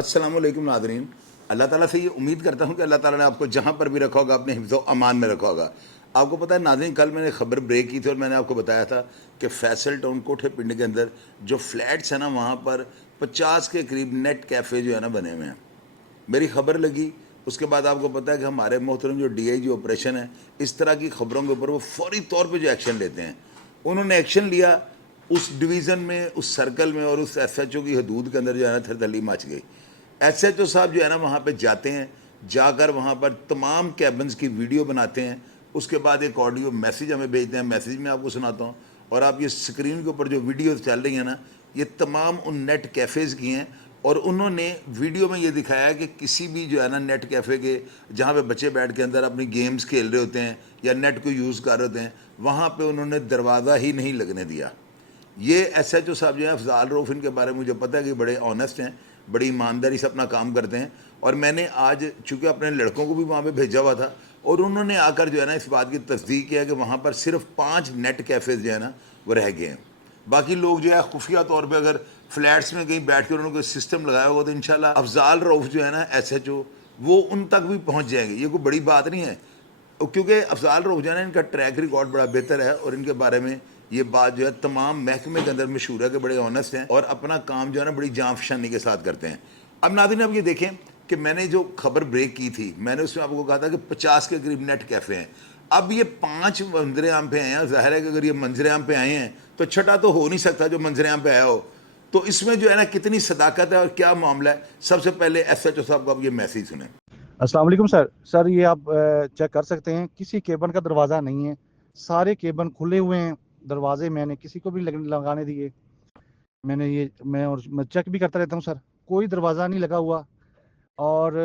अस्सलाम वालेकुम नाज़रीन। अल्लाह ताला से ये उम्मीद करता हूँ कि अल्लाह ताला ने आपको जहाँ पर भी रखा होगा अपने हिफ्ज़ अमान में रखा होगा। आपको पता है नाज़रीन, कल मैंने खबर ब्रेक की थी और मैंने आपको बताया था कि फैसल टाउन कोठे पिंड के अंदर जो फ्लैट्स हैं ना, वहाँ पर 50 के करीब नेट कैफ़े जो है ना बने हुए हैं। मेरी खबर लगी, उसके बाद आपको पता है कि हमारे मोहतरम जो DIG ऑपरेशन है, इस तरह की खबरों के ऊपर वो फौरी तौर पे जो एक्शन लेते हैं, उन्होंने एक्शन लिया। उस डिवीज़न में, उस सर्कल में और उस SHO की हदूद के अंदर जो है ना थरदली मच गई। SHO साहब जो है ना वहाँ पे जाते हैं, जाकर वहाँ पर तमाम कैबिन्स की वीडियो बनाते हैं, उसके बाद एक ऑडियो मैसेज हमें भेजते हैं। मैसेज में आपको सुनाता हूँ, और आप ये स्क्रीन के ऊपर जो वीडियो चल रही हैं ना, ये तमाम उन नेट कैफ़ेज़ की हैं। और उन्होंने वीडियो में ये दिखाया कि किसी भी जो है ना नेट कैफ़े के, जहाँ पे बच्चे बैठ के अंदर अपनी गेम्स खेल रहे होते हैं या नेट को यूज़ कर रहे होते हैं, वहाँ पे उन्होंने दरवाज़ा ही नहीं लगने दिया। ये SHO साहब जो है अफजाल रऊफ़, इनके बारे में मुझे पता है कि बड़े ऑनेस्ट हैं, बड़ी ईमानदारी से अपना काम करते हैं। और मैंने आज चूँकि अपने लड़कों को भी वहाँ पे भेजा हुआ था, और उन्होंने आकर जो है ना इस बात की तस्दीक किया कि वहाँ पर सिर्फ 5 नेट कैफ़ेज़ जो है ना वो रह गए हैं। बाकी लोग जो है खुफिया तौर पे अगर फ्लैट्स में कहीं बैठ कर उन्होंने कोई सिस्टम लगाया होगा तो इंशाल्लाह अफजाल रऊफ़ जो है ना SHO, वो उन तक भी पहुँच जाएंगे। ये कोई बड़ी बात नहीं है, क्योंकि अफजाल रऊफ़ जो है ना, इनका ट्रैक रिकॉर्ड बड़ा बेहतर है और इनके बारे में ये बात जो है तमाम महकमे के अंदर मशहूर है कि बड़े ऑनेस्ट हैं और अपना काम जो है ना बड़ी जाँफशानी के साथ करते हैं। अब नाज़रीन, अब ये देखें कि मैंने जो खबर ब्रेक की थी, मैंने उसमें आपको कहा था कि 50 के करीब नेट कैफ़े हैं। अब ये 5 मंजर आम पे आए हैं। ज़ाहिर है कि अगर ये मंजर आम पे आए हैं तो छठा तो हो नहीं सकता जो मंजर आम पे आया हो। तो इसमें जो है ना कितनी सदाकत है और क्या मामला है, सबसे पहले SHO साहब को आप ये मैसेज सुने। अस्सलाम वालेकुम सर, ये आप चेक कर सकते हैं, किसी केबन का दरवाज़ा नहीं है, सारे केबन खुले हुए हैं। दरवाजे मैंने किसी को भी लगाने दिए। मैं चेक भी करता रहता हूँ सर, कोई दरवाज़ा नहीं लगा हुआ। और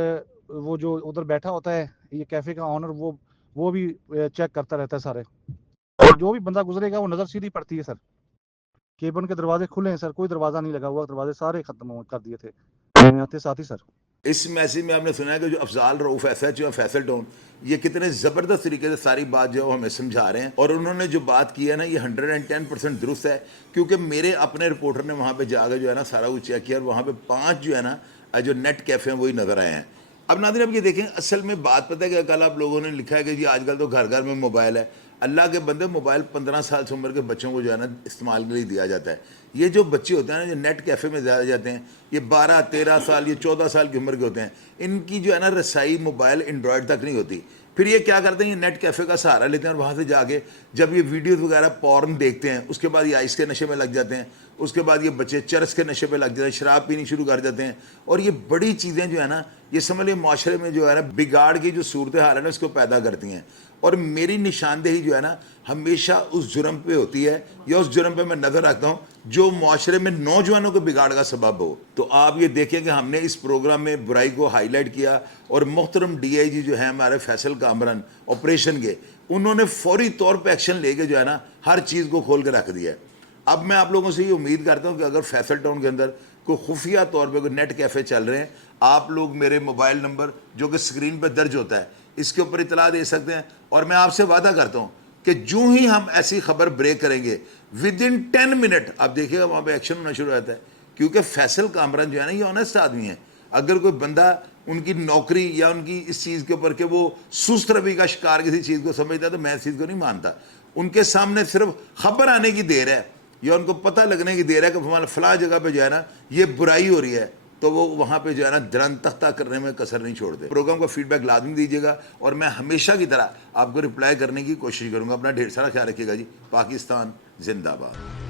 वो जो उधर बैठा होता है ये कैफ़े का ऑनर, वो भी चेक करता रहता है सारे, और जो भी बंदा गुजरेगा वो नज़र सीधी पड़ती है सर। केबन के दरवाजे खुले हैं सर, कोई दरवाज़ा नहीं लगा हुआ, दरवाजे सारे ख़त्म कर दिए थे मैंने आते साथ ही सर। इस मैसेज में आपने सुना है कि जो अफजाल रऊफ़ SHO फैसल टाउन, ये कितने ज़बरदस्त तरीके से सारी बात जो है वो हमें समझा रहे हैं। और उन्होंने जो बात की है ना, ये 110% दुरुस्त है, क्योंकि मेरे अपने रिपोर्टर ने वहाँ पे जाकर जो है ना सारा कुछ चेक किया और वहाँ पे 5 जो है ना जो नेट कैफ़े हैं वही नज़र आए हैं। अब नाज़रीन, अब ये देखें, असल में बात पता है कि कल आप लोगों ने लिखा है कि जी आजकल तो घर घर में मोबाइल है। अल्लाह के बंदे, मोबाइल 15 साल से उम्र के बच्चों को जो है ना इस्तेमाल के लिए दिया जाता है। ये जो बच्चे होते हैं ना जो नेट कैफ़े में ज़्यादा जाते हैं, ये 12-13 साल, ये 14 साल की उम्र के होते हैं। इनकी जो है ना रसाई मोबाइल एंड्रॉयड तक नहीं होती। फिर ये क्या करते हैं, ये नेट कैफ़े का सहारा लेते हैं और वहाँ से जाके जब ये वीडियोज़ वगैरह पॉर्न देखते हैं, उसके बाद ये आइस के नशे में लग जाते हैं। उसके बाद ये बच्चे चरस के नशे पे लग जाते हैं, शराब पीनी शुरू कर देते हैं। और ये बड़ी चीज़ें जो है ना, ये समझ लिया माशरे में जो है ना बिगाड़ की जो सूरत हाल है ना, उसको पैदा करती हैं। और मेरी निशानदेही जो है ना हमेशा उस जुर्म पे होती है, या उस जुर्म पे मैं नज़र रखता हूँ जो माशरे में नौजवानों को बिगाड़ का सबब हो। तो आप ये देखें कि हमने इस प्रोग्राम में बुराई को हाईलाइट किया, और मोहतरम DIG जो है हमारे फैसल कामरान ऑपरेशन के, उन्होंने फौरी तौर पर एक्शन लेके जो है ना हर चीज़ को खोल के रख दिया है। अब मैं आप लोगों से ये उम्मीद करता हूँ कि अगर फैसल टाउन के अंदर कोई खुफिया तौर पे कोई नेट कैफ़े चल रहे हैं, आप लोग मेरे मोबाइल नंबर जो कि स्क्रीन पर दर्ज होता है, इसके ऊपर इतला दे सकते हैं। और मैं आपसे वादा करता हूँ कि जो ही हम ऐसी खबर ब्रेक करेंगे, विद इन 10 मिनट आप देखिएगा वहाँ पे एक्शन होना शुरू हो जाता है। क्योंकि फैसल कामरान जो है ना ये ऑनेस्ट आदमी है। अगर कोई बंदा उनकी नौकरी या उनकी इस चीज़ के ऊपर कि वो सुस्त रवि का शिकार किसी चीज़ को समझता है, तो मैं इस चीज़ को नहीं मानता। उनके सामने सिर्फ खबर आने की देर है, या उनको पता लगने की देर है कि हमारा फला जगह पे जो है ना ये बुराई हो रही है, तो वो वहाँ पे जो है ना दरन तख्ता करने में कसर नहीं छोड़ते। प्रोग्राम का फीडबैक लाजमी दीजिएगा, और मैं हमेशा की तरह आपको रिप्लाई करने की कोशिश करूँगा। अपना ढेर सारा ख्याल रखिएगा जी। पाकिस्तान जिंदाबाद।